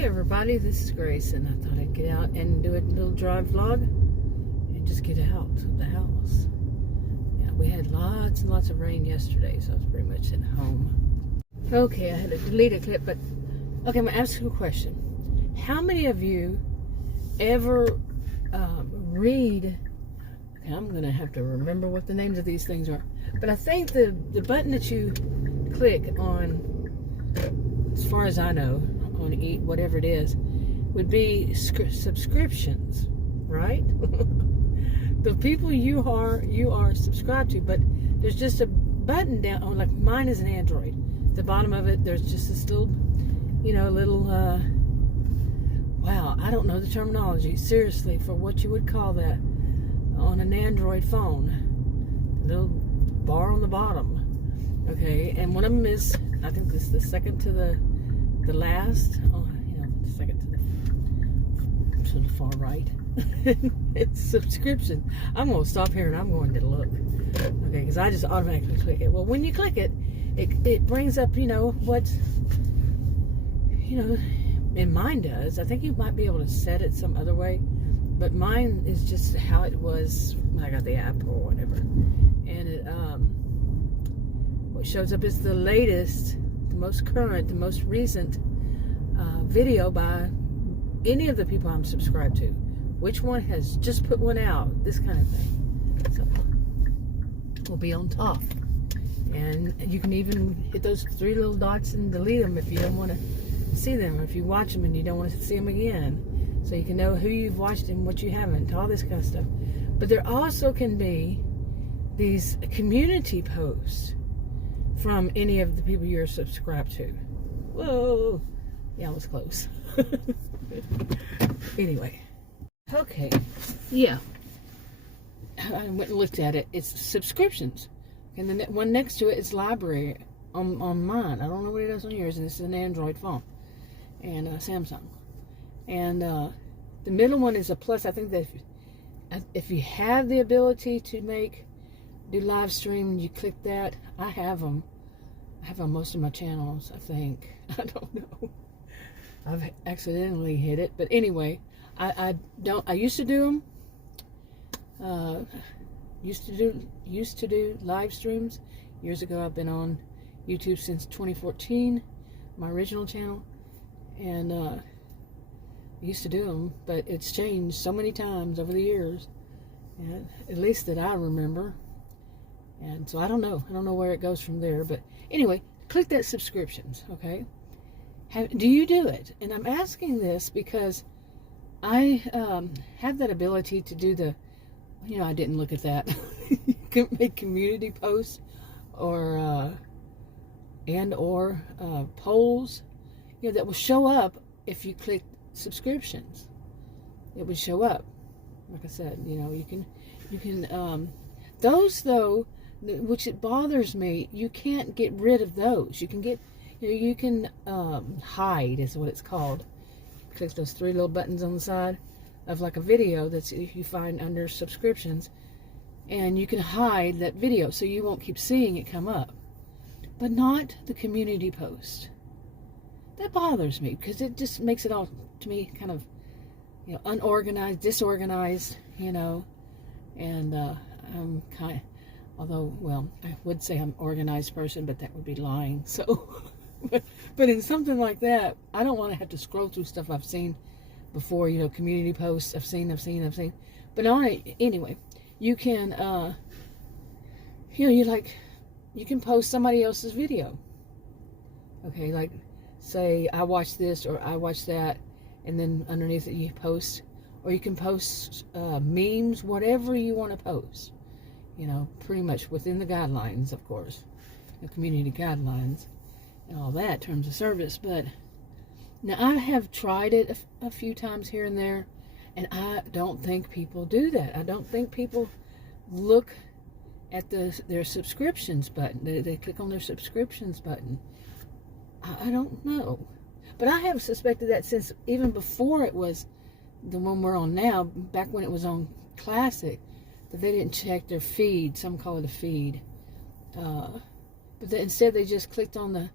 Hey everybody, this is Grace, and I thought I'd get out and do a little drive vlog and just get out of the house. Yeah, we had lots and lots of rain yesterday, so I was pretty much at home. Okay, I had to delete a clip, but okay, I'm gonna ask you a question. How many of you ever read? Okay, I'm gonna have to remember what the names of these things are, but I think the button that you click on, as far as I know, on eat whatever it is, would be subscriptions, right? The people you are subscribed to, but there's just a button down on, like mine is an Android. At the bottom of it, there's just this little, little wow, I don't know the terminology seriously for what you would call that on an Android phone. A little bar on the bottom, okay, and one of them is, I think this is the second to the last, second to the far right. It's subscription. I'm going to stop here and I'm going to look, okay, because I just automatically click it. Well, when you click it, it brings up, what, and mine does. I think you might be able to set it some other way, but mine is just how it was when I got the app or whatever. And it, what shows up is the latest, the most current, the most recent video by any of the people I'm subscribed to. Which one has just put one out, this kind of thing. So will be on top. And you can even hit those three little dots and delete them if you don't want to see them, if you watch them and you don't want to see them again. So you can know who you've watched and what you haven't, all this kind of stuff. But there also can be these community posts from any of the people you're subscribed to. Whoa, yeah, I was close. Anyway, okay, yeah, I went and looked at it. It's subscriptions, and the one next to it is library on mine. I don't know what it does on yours, and this is an Android phone and Samsung. And the middle one is a plus. I think that if you have the ability to do live stream, you click that. I have them. I have on most of my channels, I think. I don't know. I've accidentally hit it, but anyway, I used to do them. Used to do live streams years ago. I've been on YouTube since 2014, my original channel, and I used to do them, but it's changed so many times over the years, and at least that I remember. And so I don't know where it goes from there, but anyway, click that subscriptions, okay? Do you do it? And I'm asking this because I have that ability to do the, I didn't look at that. You can make community posts or polls, that will show up if you click subscriptions. It would show up. Like I said, you can those though, which it bothers me, you can't get rid of those. You can get, you can hide is what it's called. Click those three little buttons on the side of like a video that's you find under subscriptions, and you can hide that video so you won't keep seeing it come up. But not the community post. That bothers me because it just makes it all, to me, kind of, unorganized, disorganized, and I'm kind of, although, well, I would say I'm an organized person, but that would be lying. So, but in something like that, I don't want to have to scroll through stuff I've seen before, community posts I've seen. But on it, anyway, you can, you can post somebody else's video. Okay, like, say, I watched this or I watched that, and then underneath it you post, or you can post memes, whatever you want to post. Pretty much within the guidelines, of course, the community guidelines and all that, terms of service. But now I have tried it a few times here and there, and I don't think people do that. I don't think people look at their subscriptions button. They click on their subscriptions button. I don't know. But I have suspected that since even before it was the one we're on now, back when it was on Classic, that they didn't check their feed. Some call it a feed. But instead they just clicked on the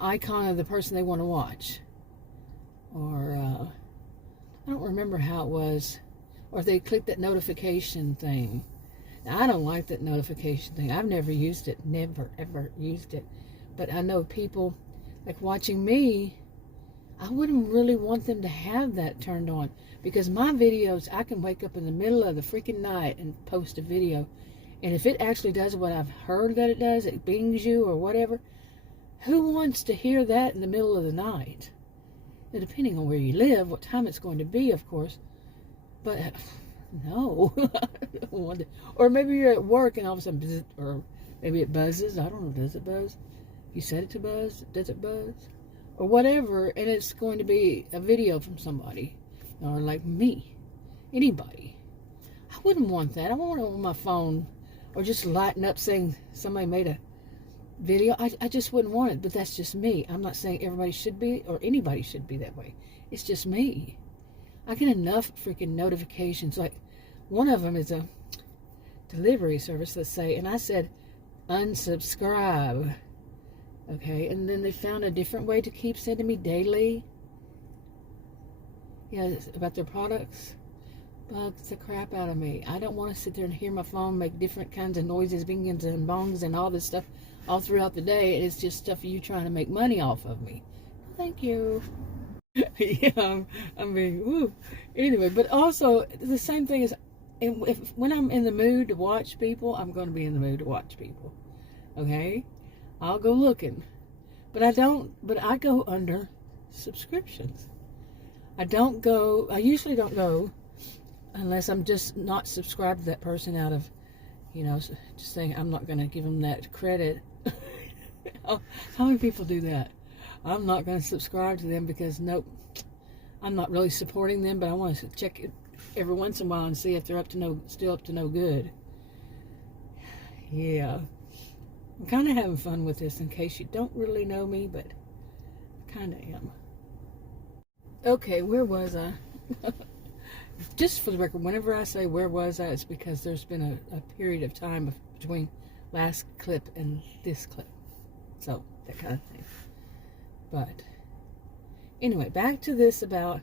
icon of the person they want to watch. or I don't remember how it was, or if they click that notification thing. Now, I don't like that notification thing. I've never used it, never, ever used it. But I know people, like watching me, I wouldn't really want them to have that turned on, because my videos, I can wake up in the middle of the freaking night and post a video, and if it actually does what I've heard that it does, it bings you or whatever, who wants to hear that in the middle of the night? Now, depending on where you live, what time it's going to be, of course, but no, I don't want it. Or maybe you're at work and all of a sudden, or maybe it buzzes. I don't know, does it buzz? You set it to buzz, does it buzz? Or whatever, and it's going to be a video from somebody, or like me, anybody. I wouldn't want that. I want it on my phone, or just lighting up saying somebody made a video. I just wouldn't want it, but that's just me. I'm not saying everybody should be, or anybody should be that way. It's just me. I get enough freaking notifications. Like, one of them is a delivery service, let's say, and I said, unsubscribe. Okay, and then they found a different way to keep sending me daily. Yeah, about their products. Bugs the crap out of me. I don't want to sit there and hear my phone make different kinds of noises, bingings and bongs and all this stuff all throughout the day. And it's just stuff you trying to make money off of me. Thank you. Yeah, I mean, woo. Anyway, but also the same thing is, when I'm in the mood to watch people, I'm going to be in the mood to watch people. Okay? I'll go looking, but I go under subscriptions. I usually don't go unless I'm just not subscribed to that person out of, just saying I'm not going to give them that credit. How many people do that? I'm not going to subscribe to them because, nope, I'm not really supporting them, but I want to check it every once in a while and see if they're still up to no good. Yeah. I'm kind of having fun with this in case you don't really know me, but I kind of am. Okay, where was I? Just for the record, whenever I say where was I, it's because there's been a period of time between last clip and this clip. So, that kind of thing. But, anyway, back to this about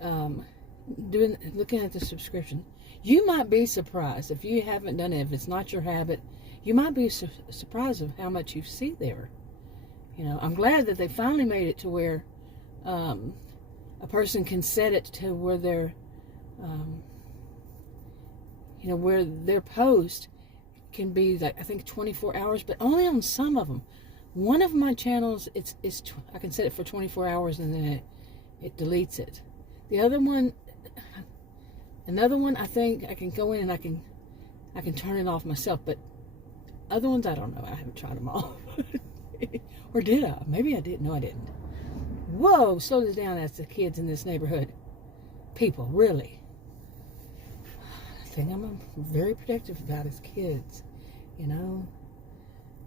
looking at the subscription. You might be surprised if you haven't done it, if it's not your habit. You might be surprised of how much you see there. I'm glad that they finally made it to where a person can set it to where where their post can be, like, I think 24 hours, but only on some of them. One of my channels, I can set it for 24 hours and then it deletes it. Another one, I think I can go in and I can turn it off myself, but other ones, I don't know. I haven't tried them all. Or did I? Maybe I did. No, I didn't. Whoa, slow this down. That's the kids in this neighborhood. People, really. The thing I'm very protective about is kids,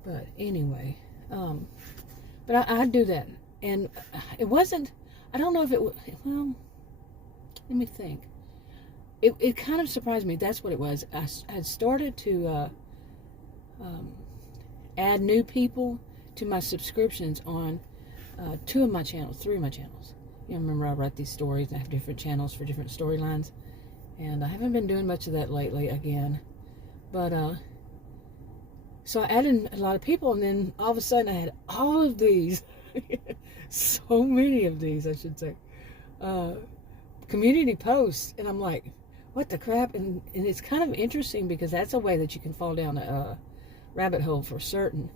But anyway, but I do that. And it wasn't, I don't know if it was, well, let me think. It kind of surprised me. That's what it was. I had started to add new people to my subscriptions on 3 of my channels. Remember I write these stories and I have different channels for different storylines, and I haven't been doing much of that lately again, but so I added a lot of people, and then all of a sudden I had all of these so many of these, I should say, community posts, and I'm like, what the crap? And it's kind of interesting because that's a way that you can fall down a rabbit hole for certain,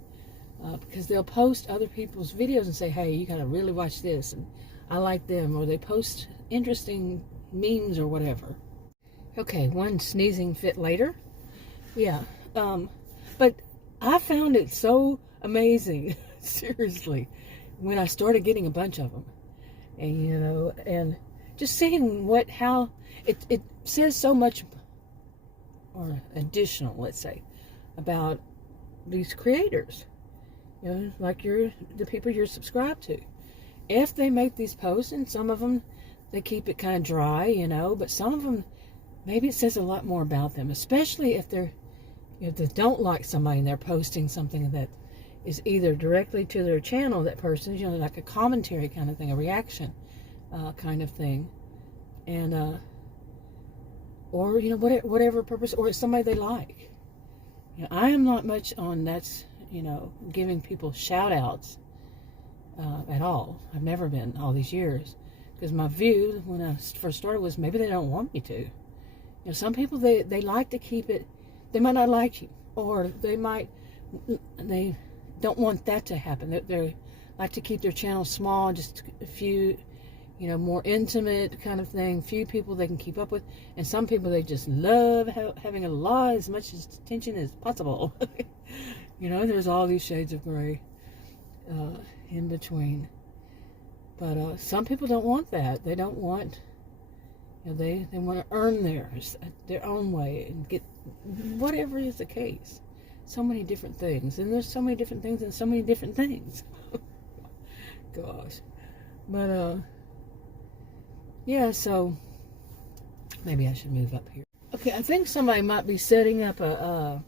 because they'll post other people's videos and say, hey, you gotta really watch this, and I like them, or they post interesting memes or whatever. Okay, one sneezing fit later. Yeah, but I found it so amazing, seriously, when I started getting a bunch of them, and and just seeing how it says so much, or additional, let's say, about these creators, like the people you're subscribed to. If they make these posts, and some of them, they keep it kind of dry, but some of them, maybe it says a lot more about them, especially if they don't like somebody and they're posting something that is either directly to their channel, that person, like a commentary kind of thing, a reaction. kind of thing. And or whatever purpose, or it's somebody they like. I am not much on that's giving people shout outs at all. I've never been all these years, because my view when I first started was maybe they don't want me to. Some people they like to keep it. They might not like you, or they don't want that to happen. They like to keep their channel small, just a few, more intimate kind of thing. Few people they can keep up with, and some people they just love having a lot, as much attention as possible. There's all these shades of gray in between. But some people don't want that. They don't want. They want to earn theirs their own way and get whatever is the case. So many different things, and there's so many different things and so many different things. Gosh, but yeah. So maybe I should move up here. Okay, I think somebody might be setting up a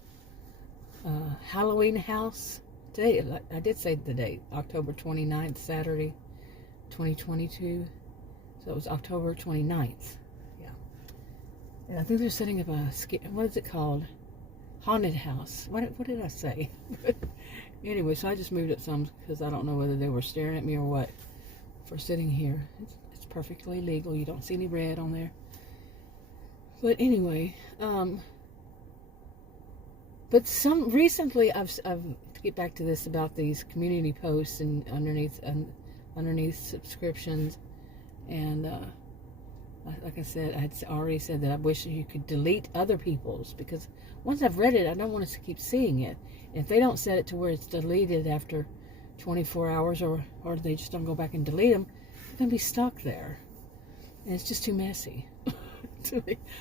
Halloween house today. I did say the date, October 29th, Saturday, 2022. So it was October 29th. Yeah. And I think they're setting up what is it called? Haunted house. What did I say? Anyway, so I just moved it some because I don't know whether they were staring at me or what for sitting here. It's perfectly legal. You don't see any red on there. But anyway, but recently I've to get back to this about these community posts and underneath subscriptions. And like I said, I had already said that I wish you could delete other people's, because once I've read it, I don't want us to keep seeing it. And if they don't set it to where it's deleted after 24 hours, or they just don't go back and delete them, they're going to be stuck there. And it's just too messy.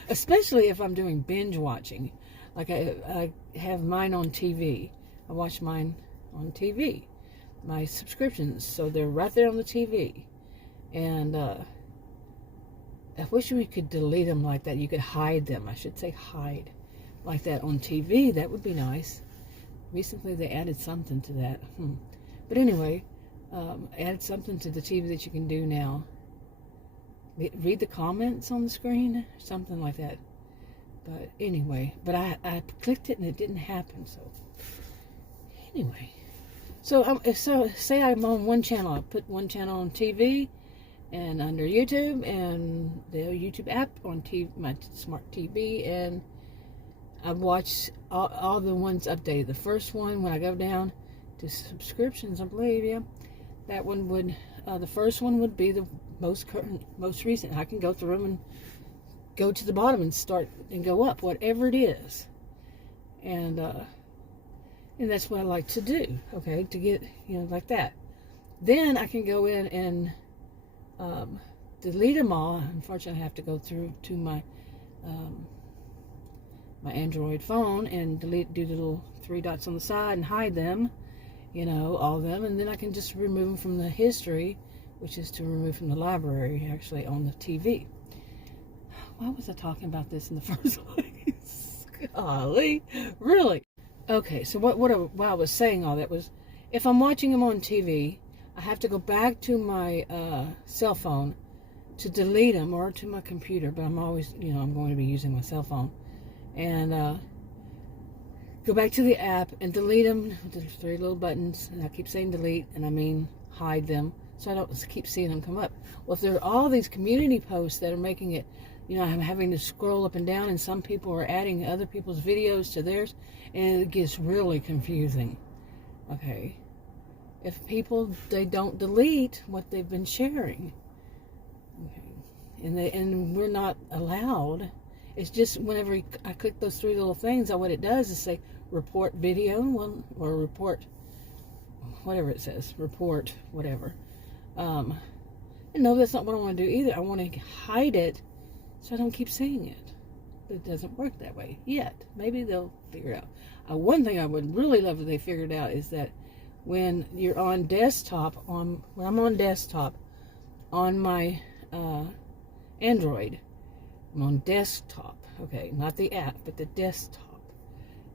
Especially if I'm doing binge watching. Like I have mine on TV. I watch mine on TV. My subscriptions, so they're right there on the TV. And I wish we could delete them like that. You could hide them. I should say hide. Like that on TV. That would be nice. Recently they added something to that. But anyway, added something to the TV that you can do now. Read the comments on the screen. Something like that. But anyway. But I clicked it and it didn't happen. So anyway. So say I'm on one channel. I put one channel on TV. And under YouTube, and the YouTube app on my smart TV, and I watch all the ones updated. The first one, when I go down to subscriptions, I believe, yeah, that one would, the first one would be the most current, most recent. I can go through them and go to the bottom and start and go up, whatever it is, and that's what I like to do. Okay, to get like that. Then I can go in and delete them all. Unfortunately, I have to go through to my my Android phone and do the little 3 dots on the side and hide them, all of them, and then I can just remove them from the history, which is to remove from the library, actually, on the TV. Why was I talking about this in the first place? Golly, really? Okay, so what I was saying all that was, if I'm watching them on TV, I have to go back to my cell phone to delete them, or to my computer, but I'm always, I'm going to be using my cell phone, and go back to the app and delete them with the 3 little buttons, and I keep saying delete, and I mean hide them, so I don't keep seeing them come up. Well, if there are all these community posts that are making it, I'm having to scroll up and down, and some people are adding other people's videos to theirs, and it gets really confusing. Okay. If people, they don't delete what they've been sharing, okay, and we're not allowed. It's just whenever I click those 3 little things, what it does is say report video, or report whatever it says, report whatever. And no, that's not what I want to do either. I want to hide it so I don't keep seeing it. But it doesn't work that way yet. Maybe they'll figure it out. One thing I would really love if they figured out is that when you're on desktop, when I'm on desktop on my Android, I'm on desktop, okay, not the app, but the desktop,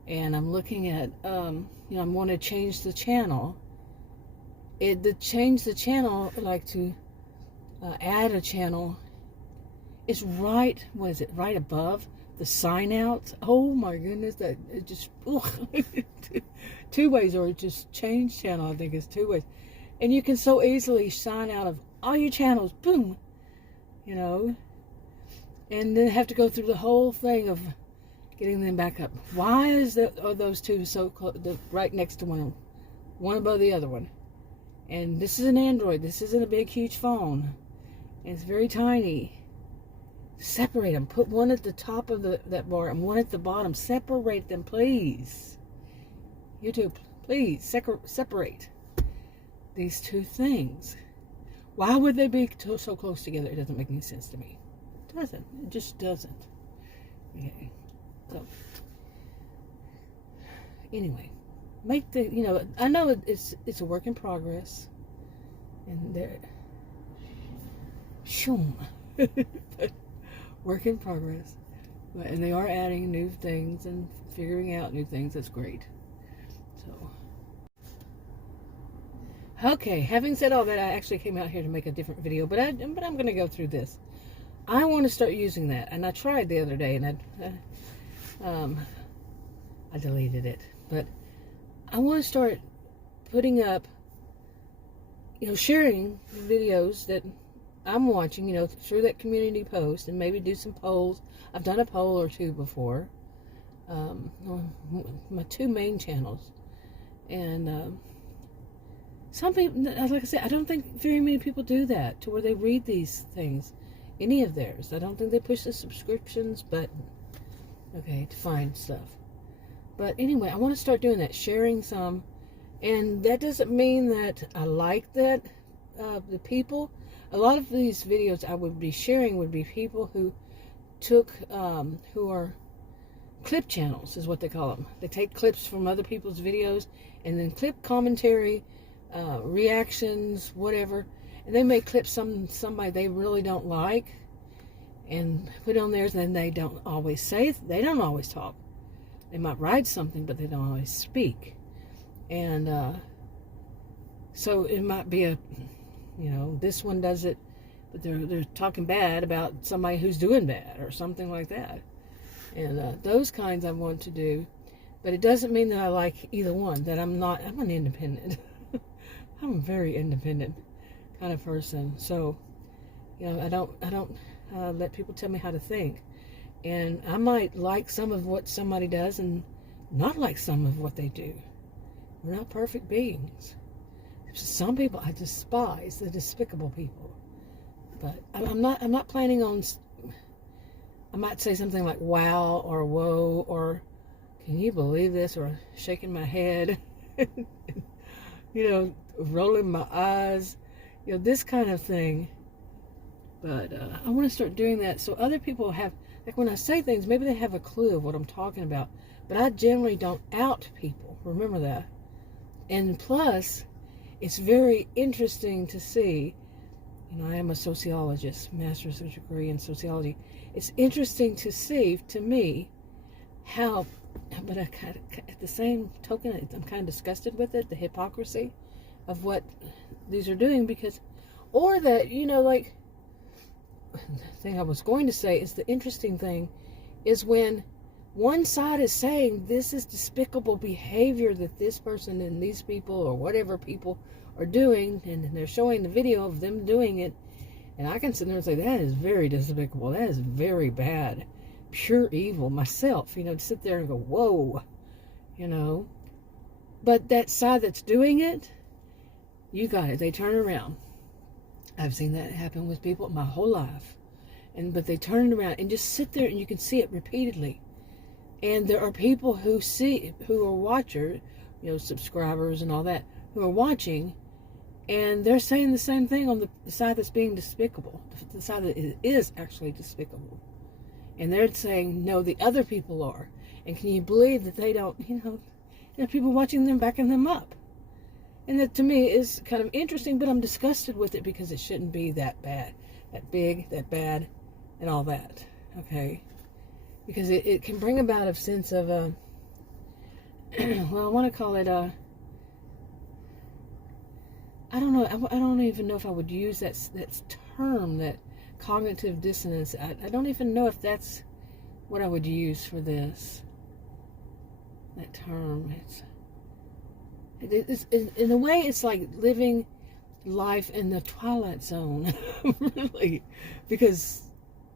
and I'm looking at, I want to change the channel. Change the channel, like to add a channel, it's right, what is it, right above the sign out. Oh my goodness, that it just, two ways, or just change channel, I think it's two ways. And you can so easily sign out of all your channels, boom, you know, and then have to go through the whole thing of getting them back up. Why are those two so close, right next to one above the other one? And this is an Android. This isn't a big, huge phone. It's very tiny. Separate them. Put one at the top of that bar and one at the bottom. Separate them, please. YouTube, please separate these two things. Why would they be so close together? It doesn't make any sense to me. It doesn't. It just doesn't. Okay. So, anyway, make the, you know, I know it's a work in progress, and they're, work in progress, and they are adding new things and figuring out new things. That's great. So, okay, having said all that, I actually came out here to make a different video, but I'm going to go through this. I want to start using that, and I tried the other day, and I deleted it, but I want to start putting up, you know, sharing videos that I'm watching, you know, through that community post, and maybe do some polls. I've done a poll or two before, on my two main channels, and some people, like I said, I don't think very many people do that, to where they read these things, any of theirs. I don't think they push the subscriptions button, okay, to find stuff. But anyway, I want to start doing that, sharing some, and that doesn't mean that I like that, the people. A lot of these videos I would be sharing would be people who took, who are clip channels, is what they call them. They take clips from other people's videos, and then clip commentary, reactions, whatever, and they may clip somebody they really don't like, and put on theirs, and then they don't always talk. They might write something, but they don't always speak. And so it might be a, you know, this one does it, but they're talking bad about somebody who's doing bad or something like that. And those kinds I want to do, but it doesn't mean that I like either one. That I'm an independent. I'm a very independent kind of person. So, you know, I don't let people tell me how to think. And I might like some of what somebody does and not like some of what they do. We're not perfect beings. Some people I despise, the despicable people. But I'm not planning on, I might say something like wow or whoa or can you believe this, or shaking my head, you know, rolling my eyes, you know, this kind of thing. But I want to start doing that so other people have, like when I say things, maybe they have a clue of what I'm talking about. But I generally don't out people. Remember that. And plus, it's very interesting to see, you know, I am a sociologist, master's degree in sociology. It's interesting to see, to me, how, but at the same token, I'm kind of disgusted with it, the hypocrisy of what these are doing, because, or that, you know, like, the thing I was going to say is the interesting thing is when one side is saying this is despicable behavior that this person and these people or whatever people are doing, and they're showing the video of them doing it, and I can sit there and say that is very despicable, that is very bad, pure evil myself, you know, to sit there and go, whoa, you know. But that side that's doing it, you got it, they turn around. I've seen that happen with people my whole life. But they turn it around and just sit there, and you can see it repeatedly. And there are people who are watchers, you know, subscribers and all that, who are watching, and they're saying the same thing on the side that's being despicable, the side that is actually despicable. And they're saying, no, the other people are. And can you believe that they don't, you know, there are people watching them, backing them up. And that to me is kind of interesting, but I'm disgusted with it because it shouldn't be that bad, that big, that bad, and all that, okay? Because it can bring about a sense of, well, I want to call it, I don't know, I don't even know if I would use that term, that cognitive dissonance. I don't even know if that's what I would use for this. That term. It's in a way, it's like living life in the Twilight Zone, really, because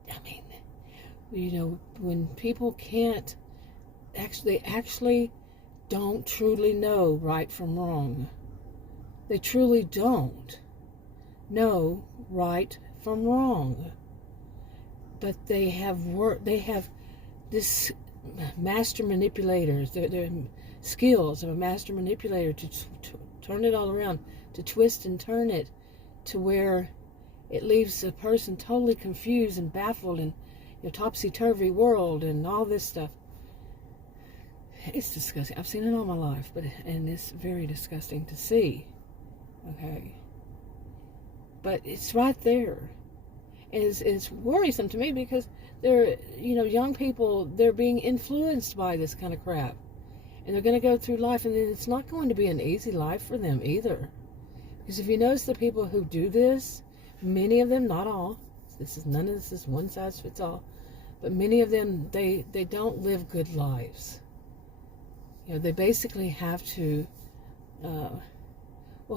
I mean, you know, when people can't actually don't truly know right from wrong. They truly don't know right from wrong. But they have this master manipulators. Their skills of a master manipulator to turn it all around, to twist and turn it to where it leaves a person totally confused and baffled and topsy-turvy world and all this stuff. It's disgusting. I've seen it all my life, and it's very disgusting to see. Okay, but it's right there, and it's worrisome to me because they're, young people, they're being influenced by this kind of crap, and they're going to go through life, and it's not going to be an easy life for them either. Because if you notice the people who do this, many of them, not all, none of this is one size fits all, but many of them, they don't live good lives. They basically have to,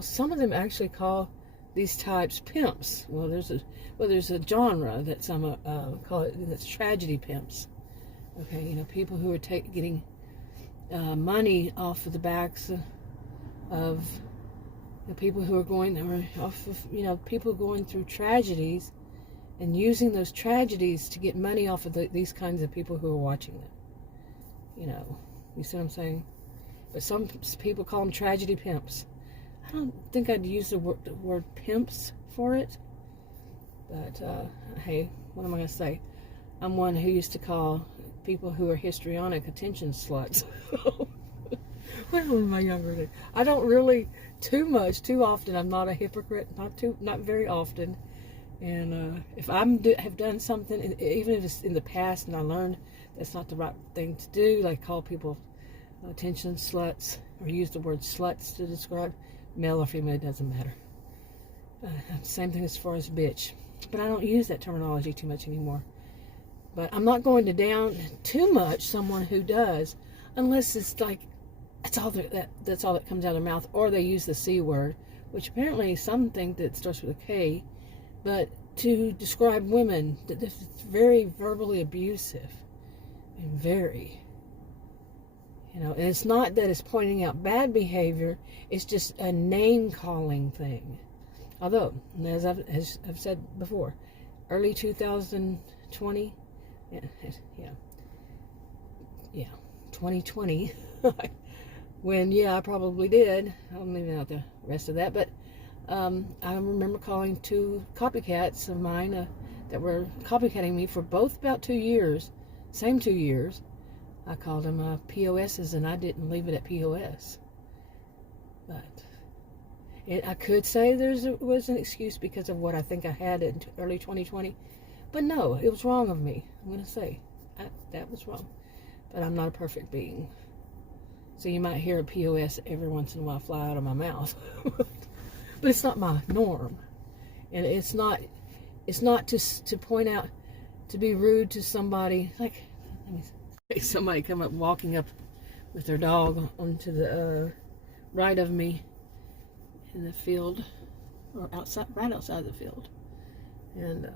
some of them actually call these types pimps. Well, there's a genre that some call it, that's tragedy pimps. Okay, people who are getting money off of the backs of the people who are people going through tragedies and using those tragedies to get money off of these kinds of people who are watching them. You see what I'm saying? But some people call them tragedy pimps. I don't think I'd use the word pimps for it. But, hey, what am I going to say? I'm one who used to call people who are histrionic attention sluts. When was my younger days? I don't really too often. I'm not a hypocrite. Not very often. And if I have done something, even if it's in the past, and I learned that's not the right thing to do, like call people attention sluts, or use the word sluts to describe male or female, it doesn't matter. Same thing as far as bitch. But I don't use that terminology too much anymore. But I'm not going to down too much someone who does, unless it's like that's all that comes out of their mouth, or they use the C word, which apparently some think that starts with a K. But to describe women, this is very verbally abusive, and very, and it's not that it's pointing out bad behavior, it's just a name-calling thing. Although, as I've said before, early 2020, 2020, when, I probably did, I'm leaving out the rest of that, but I remember calling 2 copycats of mine that were copycatting me for both about 2 years, same 2 years. I called them POSs, and I didn't leave it at POS. But I could say was an excuse because of what I think I had in early 2020. But no, it was wrong of me. I'm going to say that was wrong. But I'm not a perfect being. So you might hear a POS every once in a while fly out of my mouth. But it's not my norm. And it's not to point out, to be rude to somebody. Like, let me see, somebody come up walking up with their dog onto the right of me in the field, or right outside the field. And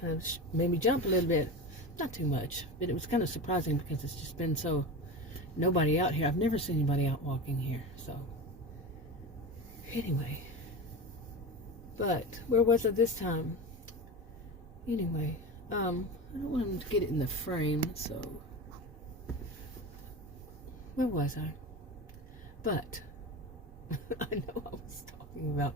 kind of made me jump a little bit. Not too much, but it was kind of surprising because it's just been so nobody out here. I've never seen anybody out walking here. So anyway, but where was I this time? Anyway, I don't want to get it in the frame, so where was I? But I know I was talking about,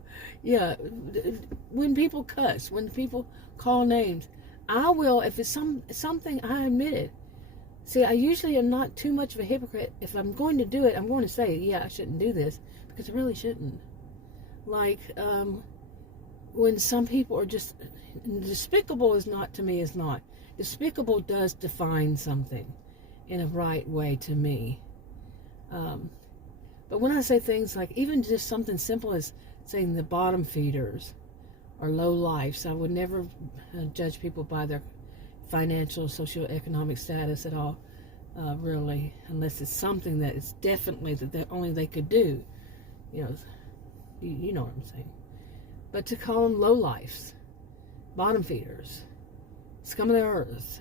when people cuss, when people call names, I will, if it's something, I admit it. See, I usually am not too much of a hypocrite. If I'm going to do it, I'm going to say, I shouldn't do this, because I really shouldn't. Like, when some people are just, despicable is not, to me, is not. Despicable does define something in a right way to me. But when I say things like, even just something simple as saying the bottom feeders, or low lives. I would never judge people by their financial, socioeconomic status at all, really, unless it's something that is definitely that only they could do. You know, you know what I'm saying. But to call them low lives, bottom feeders, scum of the earth,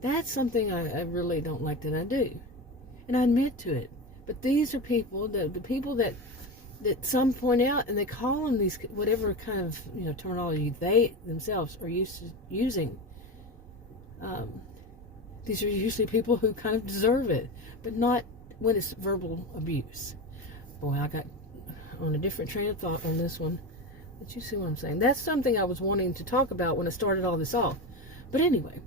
that's something I really don't like that I do. And I admit to it. But these are people, the people that some point out, and they call them these, whatever kind of, you know, terminology they themselves are using. These are usually people who kind of deserve it, but not when it's verbal abuse. Boy, I got on a different train of thought on this one. But you see what I'm saying? That's something I was wanting to talk about when I started all this off. But anyway,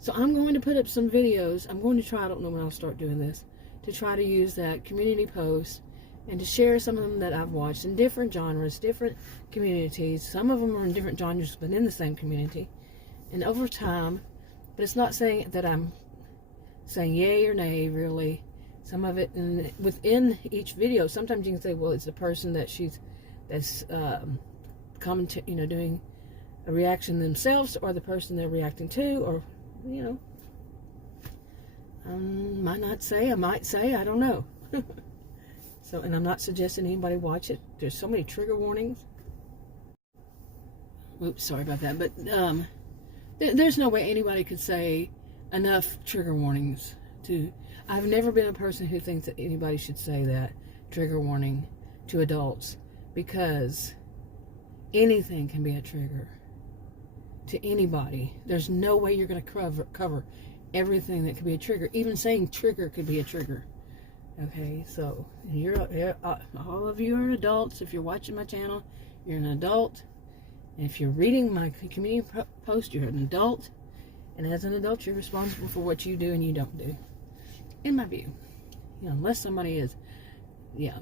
so I'm going to put up some videos. I'm going to try, I don't know when I'll start doing this, to try to use that community post and to share some of them that I've watched in different genres, different communities. Some of them are in different genres, but in the same community. And over time, but it's not saying that I'm saying yay or nay, really. Some of it, and within each video, sometimes you can say, well, it's the person that's you know, doing a reaction themselves, or the person they're reacting to, or, you know, might not say, I might say, I don't know. So, and I'm not suggesting anybody watch it. There's so many trigger warnings. Oops, sorry about that. But there's no way anybody could say enough trigger warnings to. I've never been a person who thinks that anybody should say that trigger warning to adults, because anything can be a trigger to anybody. There's no way you're going to cover everything that could be a trigger. Even saying trigger could be a trigger. Okay, so all of you are adults. If you're watching my channel, you're an adult. And if you're reading my community post, you're an adult. And as an adult, you're responsible for what you do and you don't do. In my view. You know, unless somebody is, yeah,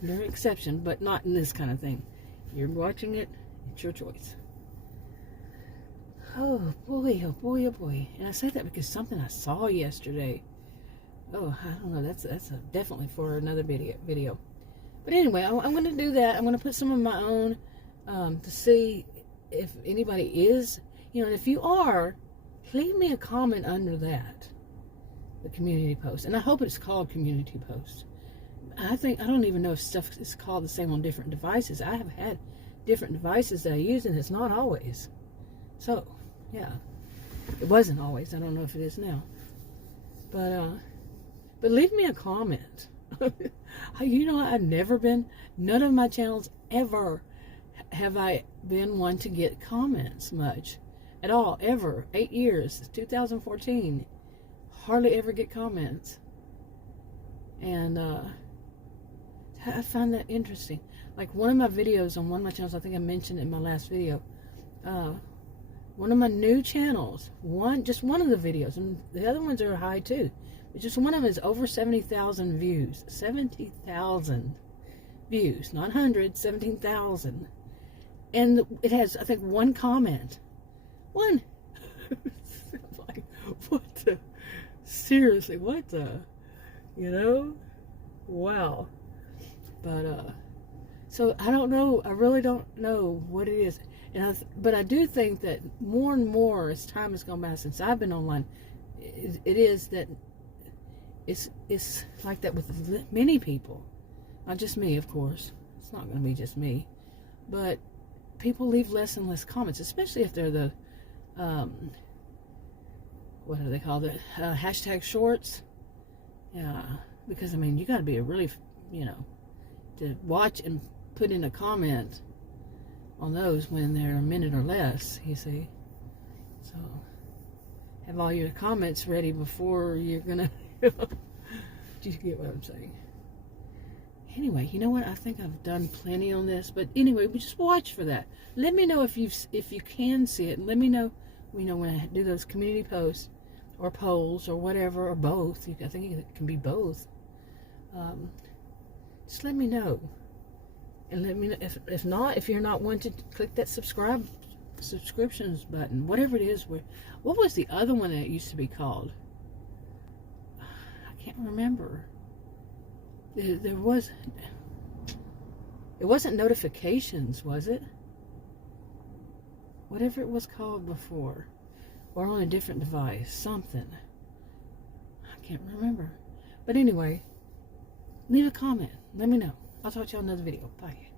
they're an exception, but not in this kind of thing. You're watching it, it's your choice. Oh boy, oh boy, oh boy. And I say that because something I saw yesterday. Oh, I don't know. That's definitely for another video. But anyway, I'm going to do that. I'm going to put some of my own to see if anybody is, you know, and if you are, leave me a comment under that, the community post. And I hope it's called community post. I don't even know if stuff is called the same on different devices. I have had different devices that I use, and it's not always. So, yeah. It wasn't always. I don't know if it is now. But leave me a comment. You know, I've never been, none of my channels ever have I been one to get comments much. At all, ever. 8 years, 2014. Hardly ever get comments. And I find that interesting. Like one of my videos on one of my channels, I think I mentioned it in my last video. One of my new channels, just one of the videos, and the other ones are high too. Just one of them is over 70,000 views. 70,000 views. Not 100, 17,000. And it has, I think, one comment. One. Like, what the? Seriously, what the? You know? Wow. But, so I don't know. I really don't know what it is. But I do think that more and more as time has gone by since I've been online, it is that it's like that with many people. Not just me, of course. It's not going to be just me. But people leave less and less comments, especially if they're the, what do they call it? Hashtag shorts. Yeah. Because, I mean, you got to be a really, you know, to watch and put in a comment on those when they're a minute or less, you see. So, have all your comments ready before you're going to... Do you get what I'm saying? Anyway, you know what? I think I've done plenty on this. But anyway, we just watch for that. Let me know if you can see it. Let me know, you know, when I do those community posts or polls or whatever, or both. I think it can be both. Just let me know. And let me know if not, if you're not one to click that subscriptions button, whatever it is. What was the other one that it used to be called? I can't remember. It wasn't notifications, was it? whatever it was called before, or on a different device, something. I can't remember. But anyway, leave a comment. Let me know. I'll talk to you on another video. Bye.